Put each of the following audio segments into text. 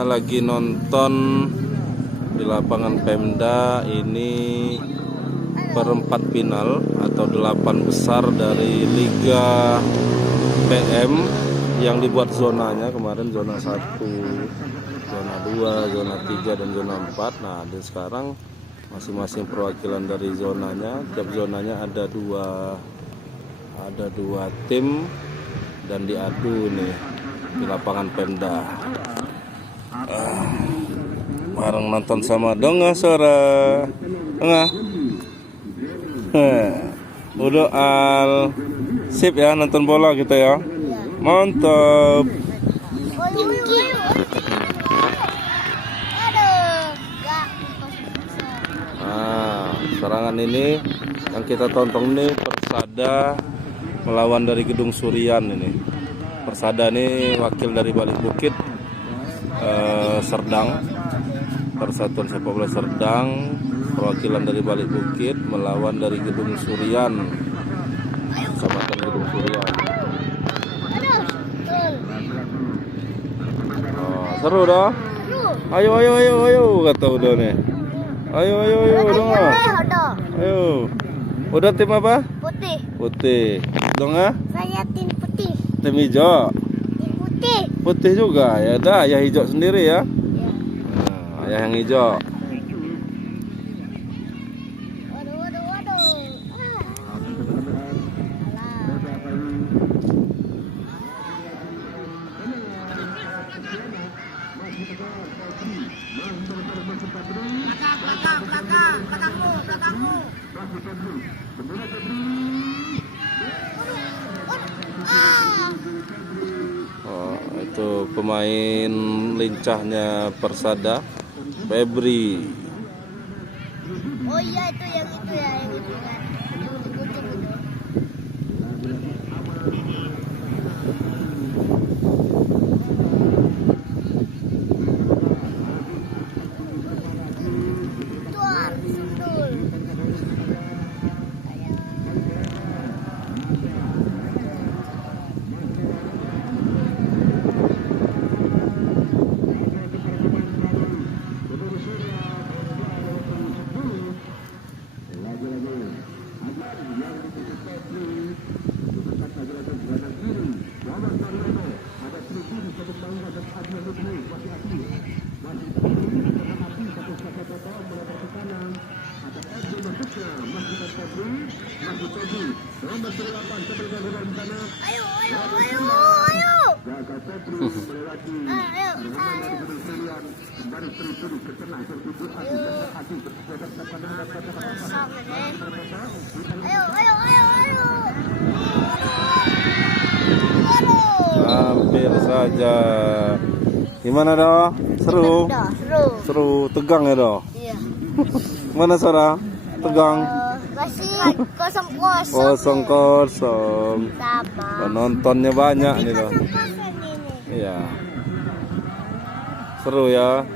Lagi nonton di lapangan Pemda ini perempat final atau 8 besar dari Liga PM yang dibuat zonanya kemarin, zona 1, zona 2, zona 3 dan zona 4. Nah, dan sekarang masing-masing perwakilan dari zonanya, tiap zonanya ada dua tim dan diadu nih di lapangan Pemda. Bareng nonton sama Donga Sora. Donga. Udah sip ya nonton bola kita ya. Mantap. Nah, serangan ini yang kita tonton nih Persada melawan dari Gedung Surian ini. Persada ini wakil dari Balik Bukit, Serdang, Persatuan Sepak Bola Serdang, perwakilan dari Balik Bukit melawan dari Gedung Surian, Kecamatan Gedung Surian. Oh, seru dah. Ayo kata udah nih. Ayo dong. Ayo. Udah tim apa? Putih. Putih. Dong ah? Saya tim putih. Tim hijau. Tim putih. Putih juga ya, dah ayah hijau sendiri ya. Ya. Nah, ayah yang hijau. Waduh. Belakangmu. Oh, itu pemain lincahnya Persada, Febri. Oh iya, itu yang itu kan. Tuar, sundul. Ayo. Hampir saja. Gimana dah? Seru. Seru, tegang ya dah. Iya. Mana Sora? Tegang. Masih 0-0. 0-0. Sama. Penontonnya banyak nih dah. Iya. Seru ya.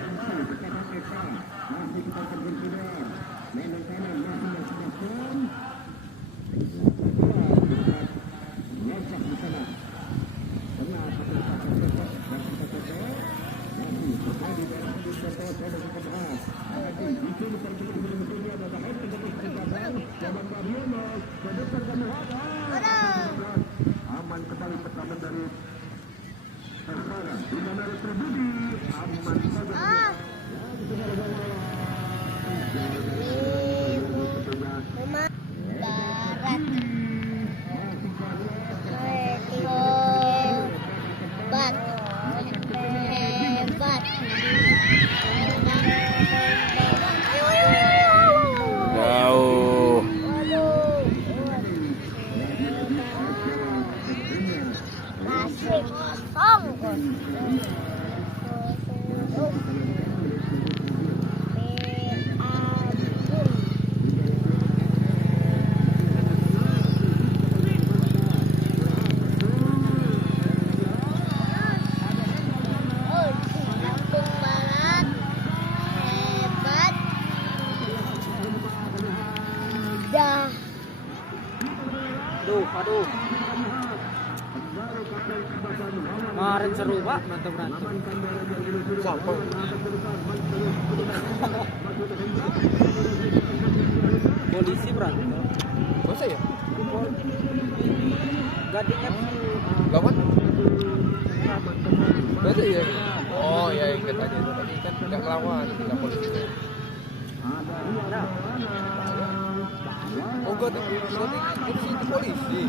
Jauh. Aduh. Kemarin seru pak berantem. Siapa? Polisi berantem. Masa ya? Gading kan Lawan? Masa ya? Oh ya ingat aja itu tadi kan nggak ngelawan, nggak polisi. Oh gading itu polisi.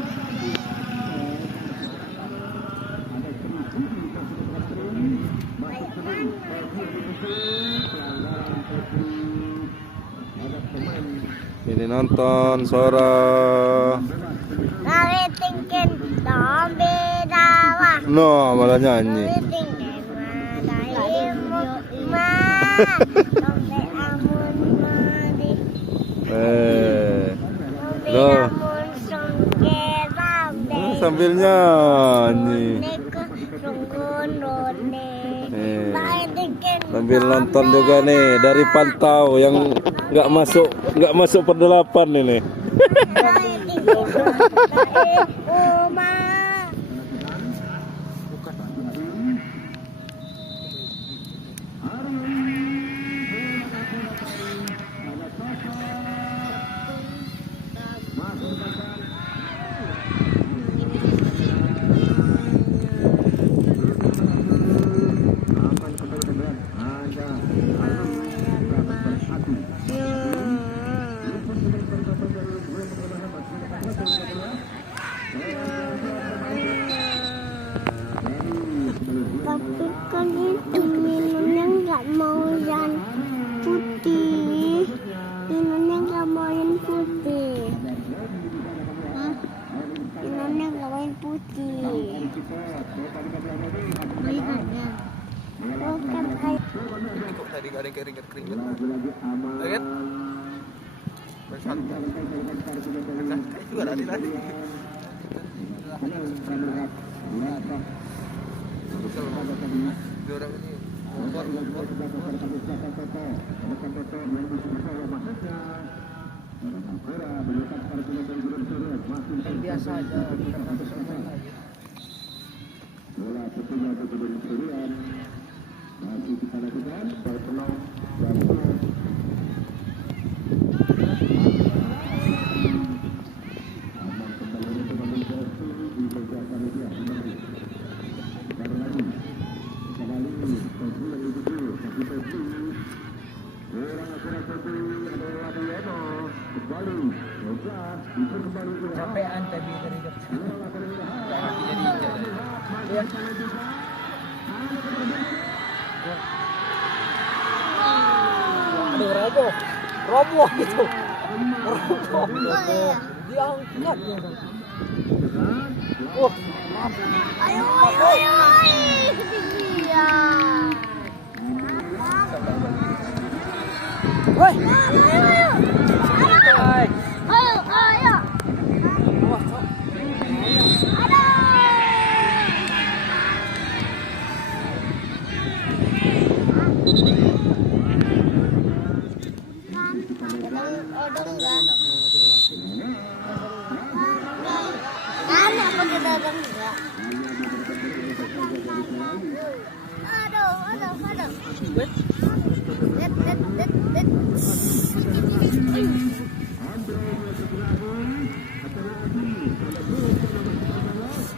Ini nonton Sora. Naritingin tombe dawa. No, malah nyanyi. Naritingin madaimu ma. Tombe amun madi. Tombe Loh. amun songke rambe. Sambil nyanyi. Neko sunggun rone. Naritingin Sambil nonton juga nih dari pantau yang nggak masuk per 8 ini. Uma. Tapi kan itu minumnya nggak mau yang putih. Minumnya nggak mau yang putih. Minumnya nggak mau yang putih. Bukan kayak Kok tadi nggak ada yang keringet-keringet? Ya kan? Bersantai. Bersantai juga tadi. Dua orang ini ngompor. biasa aja. Capean tadi dari depan. Iya. Aduh roboh gitu. Roboh. Dia angkat ya. Oh, maaf. ayo. Iya. Woi. Ayo. Hai. Ayo. Wah, Cok.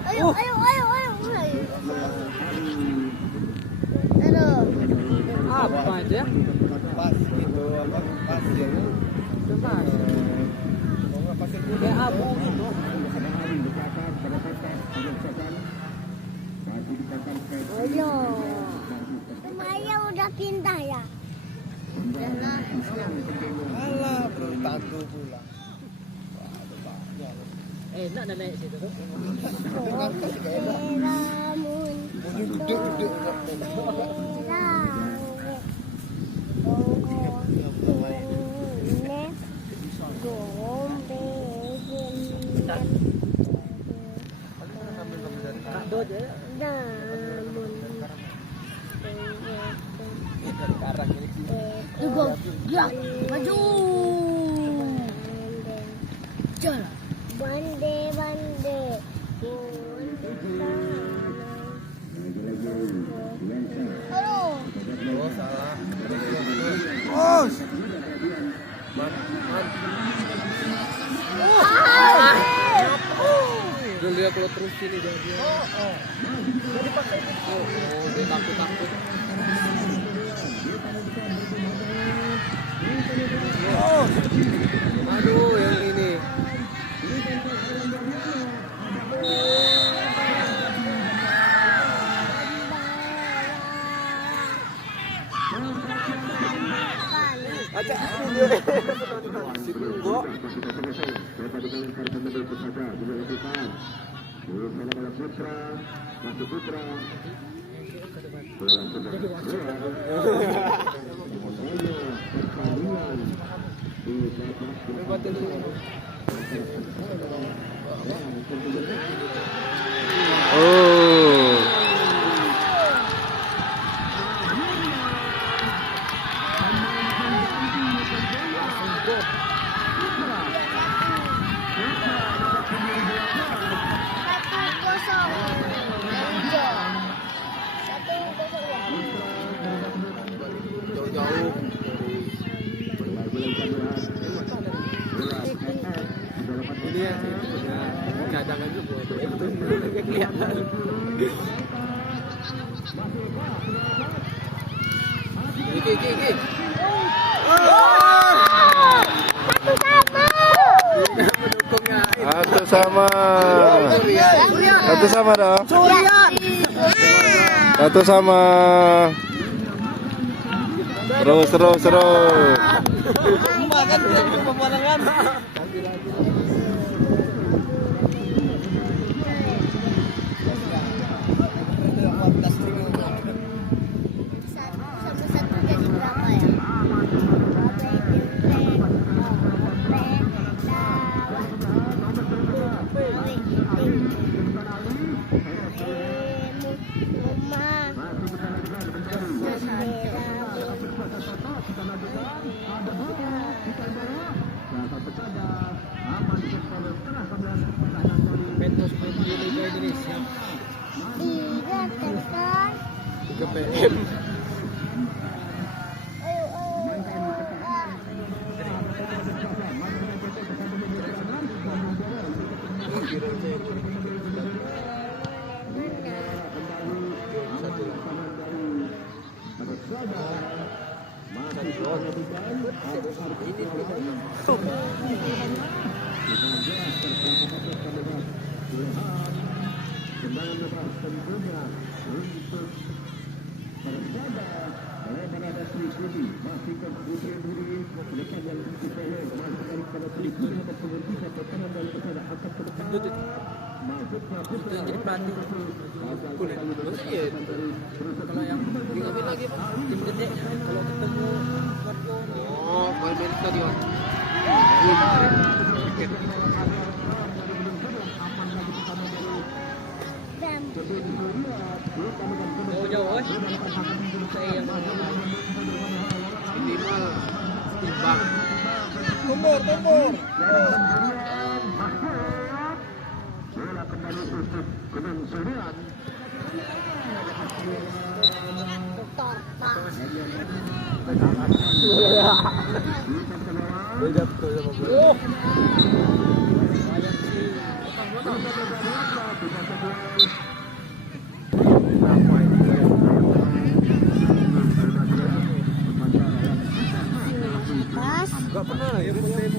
Ayo. Apa aja? Pas gitu apa? Pas ya. Coba. Kayak abu gitu. Ayo. Maya udah pindah ya? Alah, bro, tandu pula. Enak dan naik situ. Duduk. Kado aja. Gerak, maju. Jalan. Bande. kalau terus ini dia. Dia dipakai itu. Dia takut. Aduh, yang ini. Oh. Jauh-jauh. Ini ya, cadangan juga buat itu kelihatan. Iki. Satu sama. Satu sama dong. Satu sama. Terus. Makan pemandangan. Satu jadi berapa ya? Petrus main di Liga Indonesia. Iya, tekan. 3 PM. Itu yang jadi pelatih. Kalau yang diambil lagi tim gede kalau ketemu Guardiola. Oh, main stadion. Jauh-jauh. Saya yang Minimal timbang. Tumbur. Beda betul sama bola. Enggak pernah ya main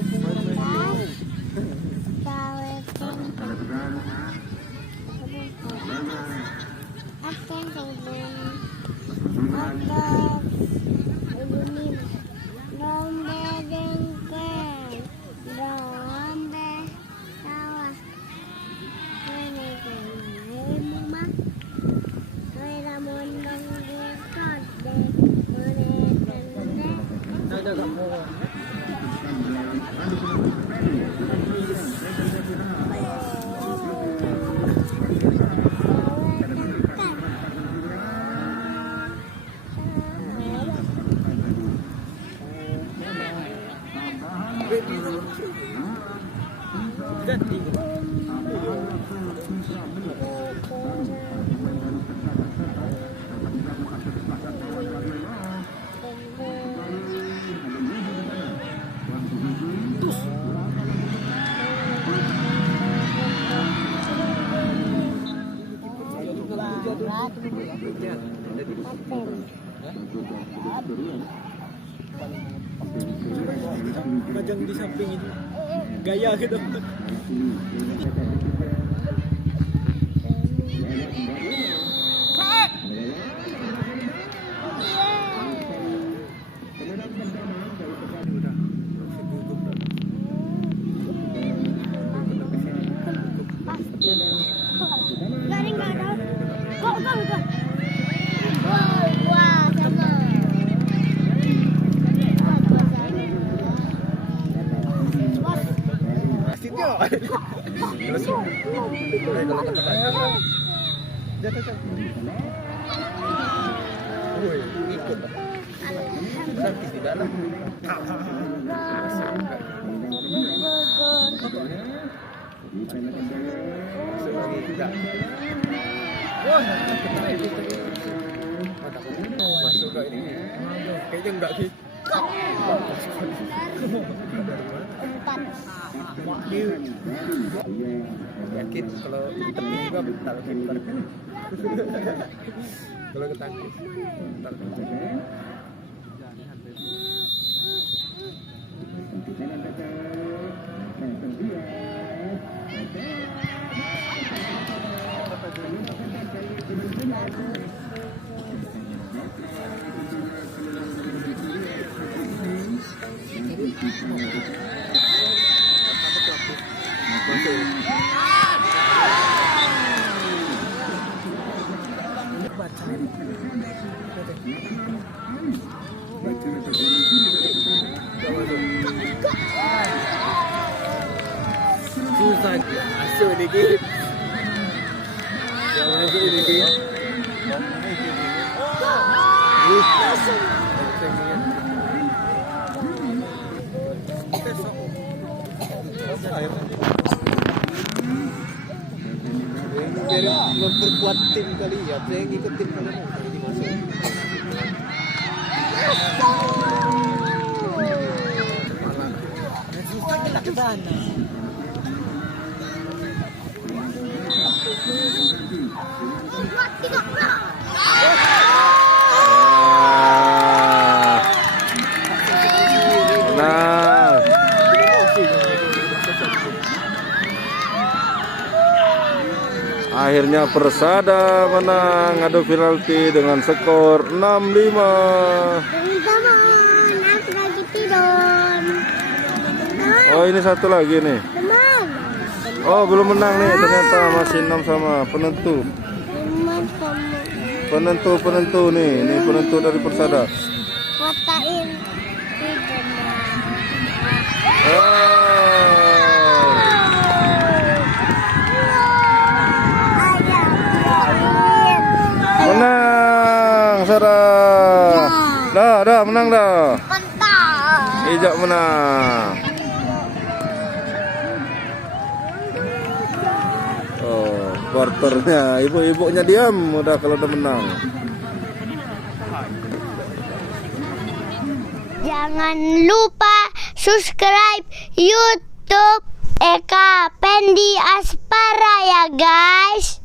Majang di samping itu gaya gitu. Garing nggak ada. Kok. Wah, sama. Masuk ke ini. Kayaknya enggak sih. Empat. Yakin kalau ketemu juga taruh keeper. Kalau ketangkis taruh keeper. Susah masuk dikit. Jangan masuk dikit. Biar memperkuat tim kali ya, saya ngikutin kalian jadi masuk. Susah kita ke sana. Nah, akhirnya Persada menang adu penalti dengan skor 6-5. Teman-teman, aku lagi tidur. Oh, ini satu lagi nih. Teman. Oh, belum menang nih, ternyata masih 6 sama penentu. Penentu nih, ini penentu dari Persada. Watain tidur. Menang, Sarah. Dah, menang dah. Mantap. Ijak menang. Oh, quarternya ibu-ibunya diam udah kalau udah menang. Jangan lupa subscribe YouTube Eka Pendi Aspara ya guys.